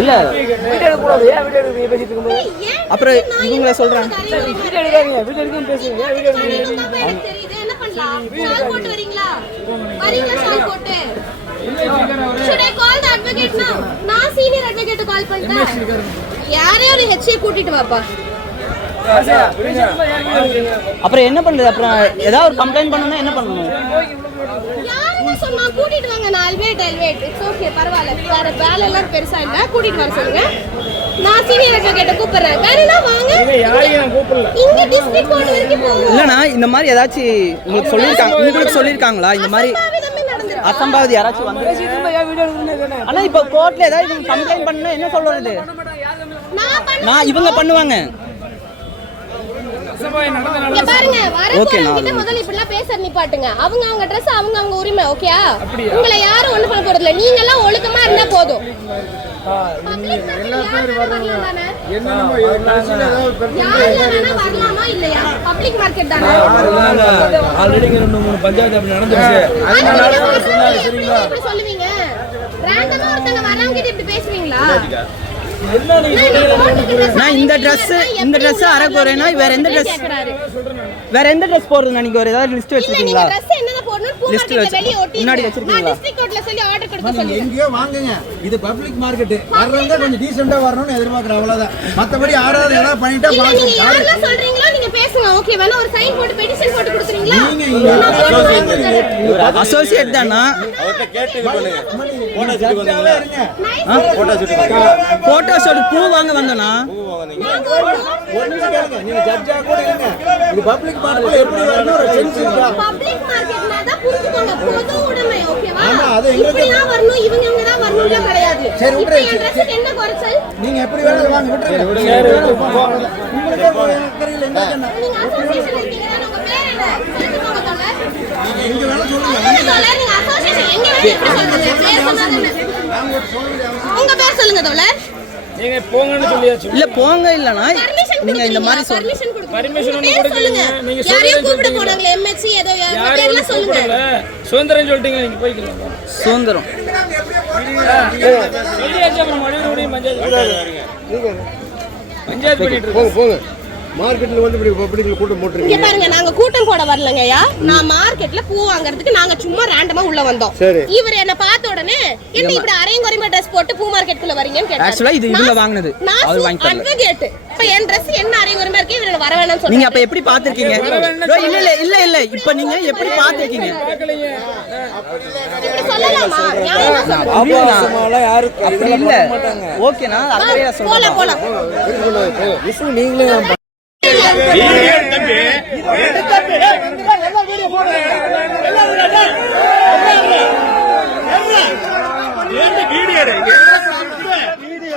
இல்ல அப்புறம் இவங்கள சொல்றாங்க அப்புறம் என்ன பண்றது? அப்புறம் ஏதாவது ஒரு கம்ப்ளைண்ட் பண்ணனும், என்ன பண்ணணும்? சொன்னா கூட்டிட்டு வாங்க. நான் இட்ஸ் ஓகே, பரவாயில்ல. வேற வேலை எல்லாம் பெருசா இல்ல, கூட்டிட்டு வர சொல்லுங்க. நான் சீனியர் அட்வொகேட்ட கூப்பிடுறேன். வேறனா வாங்க. யாரையும் கூப்பிடல. இங்க டிஸ்ட்ரிக்ட் கோர்ட் வரைக்கும் போங்க. இல்லனா இந்த மாதிரி ஏதாச்சும் உங்களுக்கு சொல்லிருக்காங்களா இந்த மாதிரி அசம்பாவிதம் யாராச்சும் வந்து? ஆனா இப்ப கோர்ட்ல ஏதாவது கம்ப்ளைண்ட் பண்ணா என்ன சொல்றது? நான் இவங்க பண்ணுவாங்க. பாருங்க, வரவங்க முதல்ல இப்படிலாம் பேச நிப்பாட்டுங்க. அவங்க Dress அவங்க உரிமை, ஓகேயா? உங்களை யாரும் ஒண்ணு பண்ண போறது இல்ல. நீங்க எல்லாம் ஒழுக்கமா இருந்தா போதும். வரலாமா இல்லையா? பப்ளிக் மார்க்கெட் தானே. ஆல்ரெடி 2-3 பஞ்சாயத்து அப்படி நடந்துருச்சு. இப்படி சொல்லுவீங்க? ரேண்டமா ஒருத்தங்க வரவங்க கிட்ட இப்படி பேசுவீங்களா? நான் இந்த Dress அரை போறேன்னா வேற எந்த Dress போடுறது? நீங்க ஒரு ஏதாவது லிஸ்ட் வச்சிருக்கீங்களா? லிஸ்ட் முன்னாடி வச்சிருக்கீங்களா? டிஸ்ட்ரிக்ட் கோர்ட்ல சொல்லி ஆர்டர் கொடுக்க சொல்லுங்க. எங்கயோ வாங்குங்க. இது பப்ளிக் மார்க்கெட். வர்றவங்க கொஞ்சம் டீசென்ட்டா வரணும்னு எதிர்பார்க்கற அவ்வளவுதான். மத்தபடி யாராவது ஏதாவது பண்ணிட்டா பாருங்க. நீங்க யாரெல்லாம் சொல்றீங்களோ நீங்க பேசுங்க. ஓகே, வேணா ஒரு சைன் போட்டு பெட்டிஷன் போட்டு கொடுத்துறீங்களா? நீங்க அசோசியேட் தானா? அவர்ட்ட கேட்டு பண்ணுங்க. போட்டோ ஷூட் பண்ணுங்க. போட்டோ ஷூட் பூ வாங்க வந்தனா? நீங்க ஜட்ஜா கூட இருங்க. இது பப்ளிக் மார்க்கெட் எப்படி வரணும் ஒரு சென்ஸ் இருக்கா? பப்ளிக் மார்க்கெட்னா தான் புரிஞ்சுக்கோங்க. பொது உடைமை, ஓகேவா? இப்படிலாம் வரணும், இவங்க தான் வரணும்ல கிடையாது. சரி, இப்போ என் Dress என்ன குறைச்சல்? நீங்க எப்படி வேணாலும் வாங்க, விட்டுருங்க. உங்களுக்கு தெரியல என்ன சொன்னா? நீங்க அசோசியேஷன் இருக்கீங்க, உங்க பேர் என்ன? சொல்லுங்க தோழ. நீங்க எங்க வேணா சொல்லுங்க. நீங்க அசோசியேஷன் எங்க வேணா இப்படி சொல்லுங்க. பேர் சொன்னாங்க. உங்க பேர் சொல்லுங்க தோழ. நீங்க போங்கன்னு சொல்லியாச்சு. இல்ல போங்க இல்லனா நீங்க இந்த மாதிரி பர்மிஷன் ஒன்னு கொடுக்கீங்க. நீங்க யாரையும் கூப்பிட போறாங்க. எம்எச்சி ஏதோ பேர்ல சொல்லுங்க. சுதந்திரம் சொல்லிட்டீங்க, நீங்க போய்க்கலாம். சுதந்திரம் சொல்லியாச்சு. அப்புறம் மறுபடியும் பஞ்சாயத்து பண்ணிட்டு இருக்கோம். போங்க. மார்க்கெட்ல வந்து இப்படி பப்ளிக்ல கூட்டம் போட்டுறீங்க. இங்க பாருங்க, நாங்க கூட்டம் போட வரலங்கயா. நான் மார்க்கெட்ல பூ வாங்குறதுக்கு நாங்க சும்மா ரேண்டமா உள்ள வந்தோம். இவர் என்ன பார்த்த உடனே என்ன இப்படி அரையங்குறைமா Dress போட்டு பூ மார்க்கெட்குள்ள வரீங்கன்னு கேட்டாரு. ஆக்சுவலா இது இவங்க வாங்குனது. அவர் வாங்கி தரல. அட்வொகேட். இப்ப என் Dress என்ன அரையங்குறைமா இருக்கு, இவர வர வேணாம்னு சொல்றீங்க. நீங்க அப்ப எப்படி பாத்துக்கிங்க? இல்ல இப்ப நீங்க எப்படி பாத்துக்கிங்க? இப்படி சொல்லலாமா? நியாயமா சொல்லுங்க. அப்பலாம் யாரு அப்படி இல்ல. ஓகேனா அக்கறையா சொல்லுங்க. போலாம். விசு நீங்களே தம்பி வீடியோ